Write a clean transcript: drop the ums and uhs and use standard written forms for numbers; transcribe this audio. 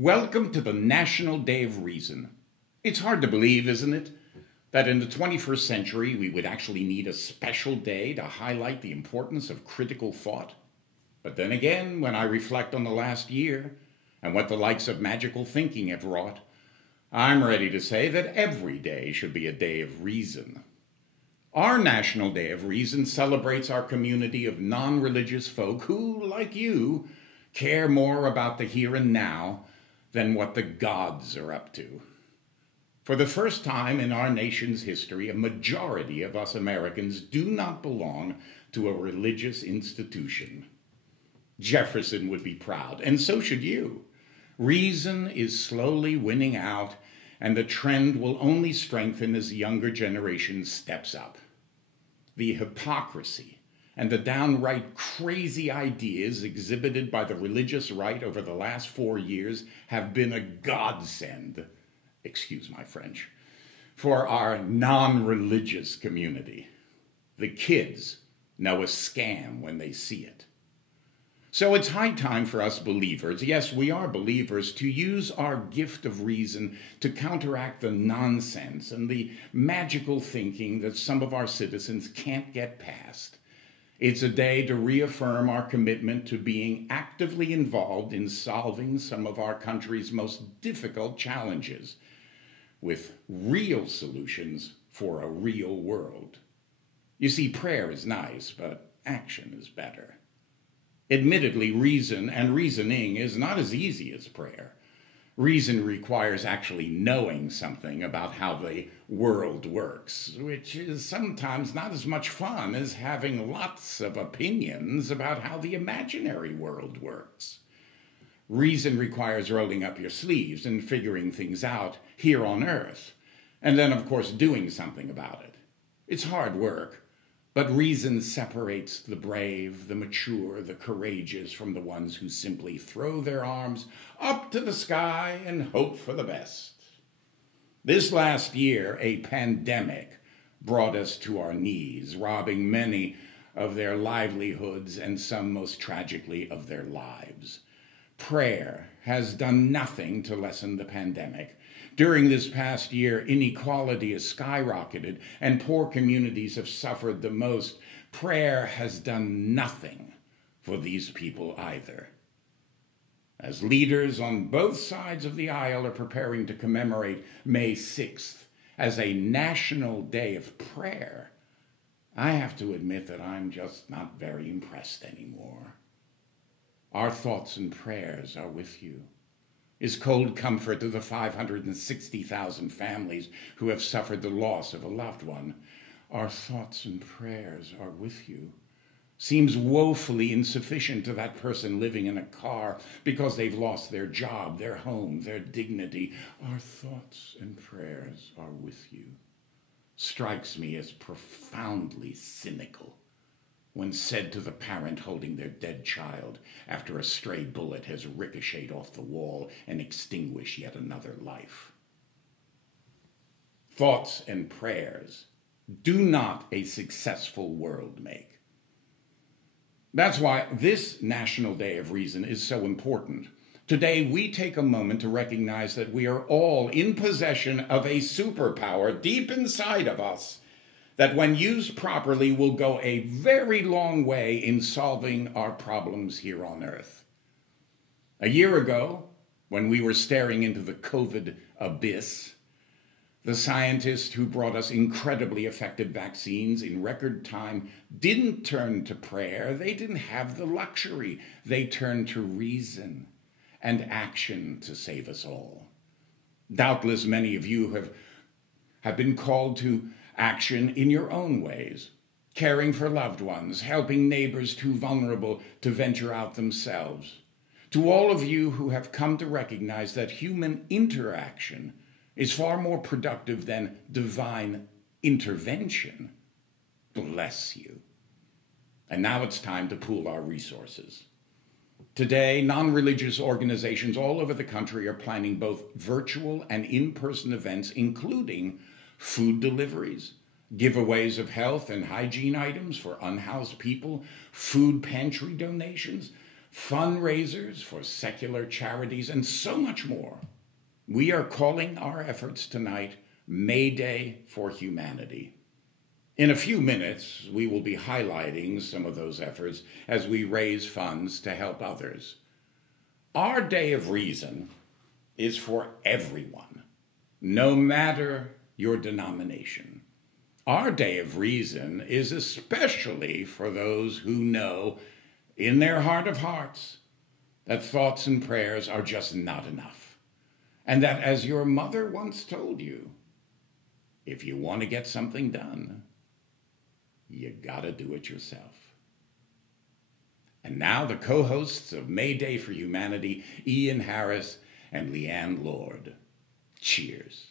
Welcome to the National Day of Reason. It's hard to believe, isn't it, that in the 21st century we would actually need a special day to highlight the importance of critical thought? But then again, when I reflect on the last year and what the likes of magical thinking have wrought, I'm ready to say that every day should be a day of reason. Our National Day of Reason celebrates our community of non-religious folk who, like you, care more about the here and now than what the gods are up to. For the first time in our nation's history, a majority of us Americans do not belong to a religious institution. Jefferson would be proud, and so should you. Reason is slowly winning out, and the trend will only strengthen as the younger generation steps up. The hypocrisy and the downright crazy ideas exhibited by the religious right over the last 4 years have been a godsend, excuse my French, for our non-religious community. The kids know a scam when they see it. So it's high time for us believers, yes, we are believers, to use our gift of reason to counteract the nonsense and the magical thinking that some of our citizens can't get past. It's a day to reaffirm our commitment to being actively involved in solving some of our country's most difficult challenges with real solutions for a real world. You see, prayer is nice, but action is better. Admittedly, reason and reasoning is not as easy as prayer. Reason requires actually knowing something about how the world works, which is sometimes not as much fun as having lots of opinions about how the imaginary world works. Reason requires rolling up your sleeves and figuring things out here on Earth, and then, of course, doing something about it. It's hard work. But reason separates the brave, the mature, the courageous from the ones who simply throw their arms up to the sky and hope for the best. This last year, a pandemic brought us to our knees, robbing many of their livelihoods and some most tragically of their lives. Prayer has done nothing to lessen the pandemic. During this past year, inequality has skyrocketed and poor communities have suffered the most. Prayer has done nothing for these people either. As leaders on both sides of the aisle are preparing to commemorate May 6th as a national day of prayer, I have to admit that I'm just not very impressed anymore. Our thoughts and prayers are with you. Is cold comfort to the 560,000 families who have suffered the loss of a loved one. Our thoughts and prayers are with you. Seems woefully insufficient to that person living in a car because they've lost their job, their home, their dignity. Our thoughts and prayers are with you. Strikes me as profoundly cynical when said to the parent holding their dead child after a stray bullet has ricocheted off the wall and extinguished yet another life. Thoughts and prayers do not a successful world make. That's why this National Day of Reason is so important. Today, we take a moment to recognize that we are all in possession of a superpower deep inside of us that when used properly will go a very long way in solving our problems here on Earth. A year ago, when we were staring into the COVID abyss, the scientists who brought us incredibly effective vaccines in record time didn't turn to prayer. They didn't have the luxury. They turned to reason and action to save us all. Doubtless many of you have been called to action in your own ways, caring for loved ones, helping neighbors too vulnerable to venture out themselves. To all of you who have come to recognize that human interaction is far more productive than divine intervention, bless you. And now it's time to pool our resources. Today, non-religious organizations all over the country are planning both virtual and in-person events, including food deliveries, giveaways of health and hygiene items for unhoused people, food pantry donations, fundraisers for secular charities, and so much more. We are calling our efforts tonight Mayday for Humanity. In a few minutes, we will be highlighting some of those efforts as we raise funds to help others. Our Day of Reason is for everyone, no matter your denomination. Our Day of Reason is especially for those who know in their heart of hearts that thoughts and prayers are just not enough. And that, as your mother once told you, if you want to get something done, you gotta do it yourself. And now the co-hosts of Mayday for Humanity, Ian Harris and Leanne Lord. Cheers.